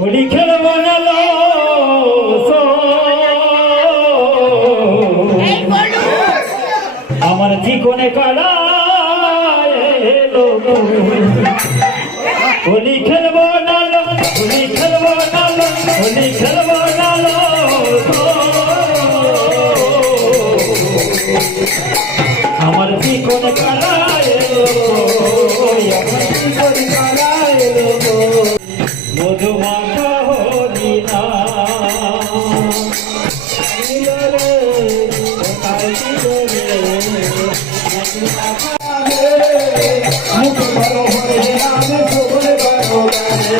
হোলি খেলব না লো আমার জীবনে কালা এলো হোলি খেলব না লো হোলি খেলব না লো হোলি খেলব না লো আমার জীবনে কালা এলো আমার জীবনে কালা এলো মধুমাখা হোলি না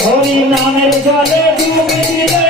হরি নামের জলে ডুবে দিলে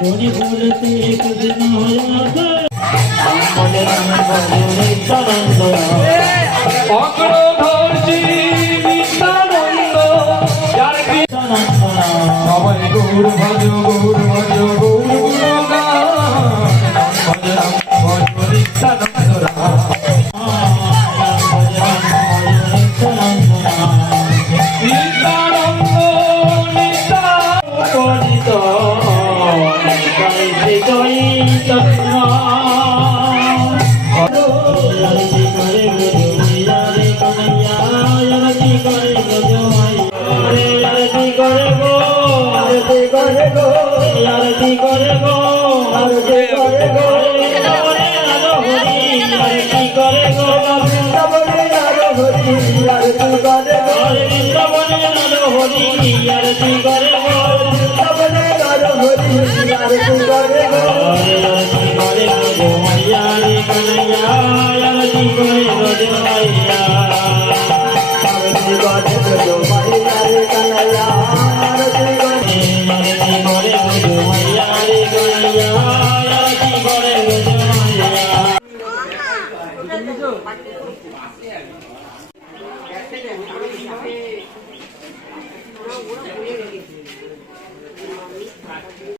कोनी बोलते कुछ न होता पकड़ो धरছি নিত্যানন্দ যার কি সবাই গৌর ভজ গৌর ভজ গৌর গুণগান ভজ নিত্যানন্দ রাম आरती करे गो आरती करे गो आरती करे गो वृंदावने आरो हरि आरती करे गो वृंदावने आरो हरि आरती करे गो वृंदावने आरो हरि आरती करे गो आरती करे गो मैया रे कन्हैया आरती करे गो मैया आरती करे गो मैया रे कन्हैया आरती